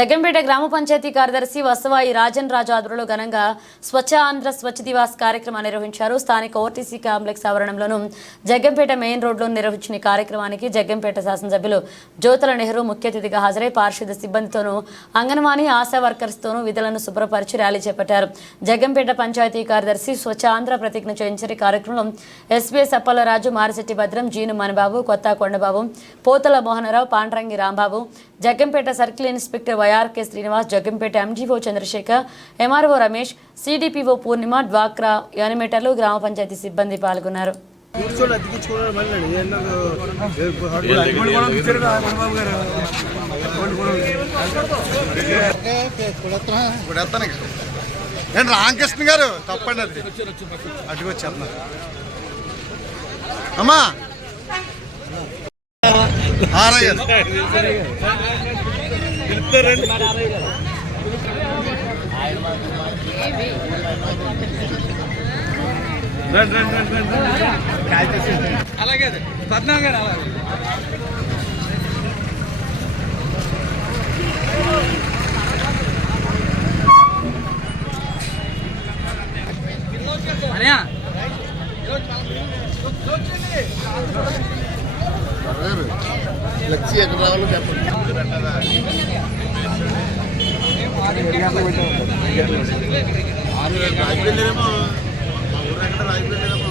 జగ్గంపేట గ్రామ పంచాయతీ కార్యదర్శి వసవాయి రాజన్ రాజు ఆధ్వర్యంలో ఘనంగా స్వచ్ఛ ఆంధ్ర స్వచ్ఛ దివాస్ కార్యక్రమాన్ని నిర్వహించారు. స్థానిక ఓటీసీ కాంప్లెక్స్ ఆవరణంలోను జగ్గంపేట మెయిన్ రోడ్లో నిర్వహించిన కార్యక్రమానికి జగ్గంపేట శాసనసభ్యులు జ్యోతుల నెహ్రూ ముఖ్య అతిథిగా హాజరై పారిశుద్ధ్య సిబ్బందితోనూ అంగన్వాడీ ఆశా వర్కర్స్తోనూ విధులను శుభ్రపరిచి ర్యాలీ చేపట్టారు. జగ్గంపేట పంచాయతీ కార్యదర్శి స్వచ్ఛ ఆంధ్ర ప్రతిజ్ఞ చేయించిన కార్యక్రమంలో ఎస్పీఎస్ అప్పలరాజు, మారిశెట్టి భద్రం, జీను మనబాబు, Kotha Kondababu, Pothala Mohanarao, Pandrangi Rambabu, Jaggampeta circle inspector YRK Srinivas, Jaggampeta MGO Chandrasekhar, MRO Ramesh, CDPO Purnima, డ్వాక్రా యానిమేటర్లు, గ్రామ పంచాయతీ సిబ్బంది పాల్గొన్నారు. రామకృష్ణ గారు తప్పండి, అది అటుకు వచ్చేస్తున్నారు అమ్మా. అలాగే పద్నాలుగు గారు అలాగే లక్ష్య ఎక్కడ రావాలో చెప్పండి. రాయిపోయిందేమో మా ఊరు ఎక్కడ రాయిపోయిందేమో.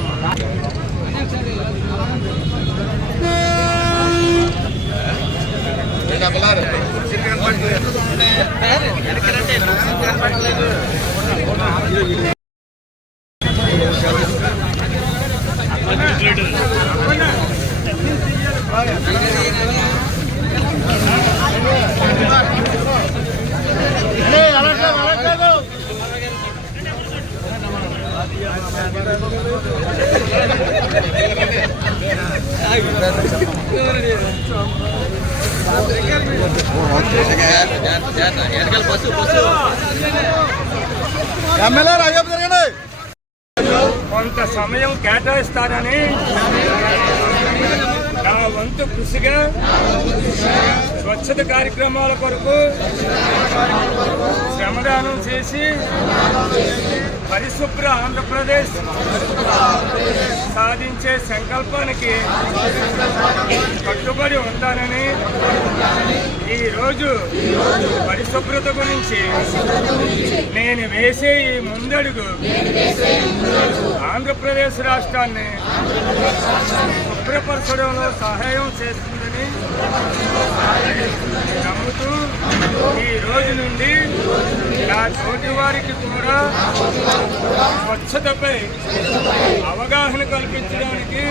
కొంత సమయం కేటాయిస్తారని నా వంతు కృషిగా స్వచ్ఛత కార్యక్రమాల కొరకు శ్రమదానం చేసి పరిశుభ్ర ఆంధ్రప్రదేశ్ సాధించే సంకల్పానికి కట్టుబడి ఉంటానని, ఈరోజు పరిశుభ్రత గురించి నేను వేసే ఈ ముందడుగు ఆంధ్రప్రదేశ్ రాష్ట్రాన్ని శుభ్రపరచడంలో సహాయం చేస్తుందని నమ్ముతూ ఈ రోజు నుండి నా తోటి వారికి కూడా స్వచ్ఛతపై అవగాహన కల్పించడానికి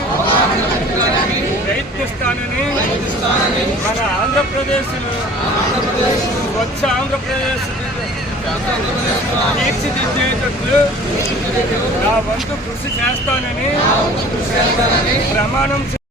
ప్రయత్నిస్తానని, మన ఆంధ్రప్రదేశ్లో స్వచ్ఛ ఆంధ్రప్రదేశ్ తీర్చిదిద్దేటట్లు నా వంతు కృషి చేస్తానని ప్రమాణం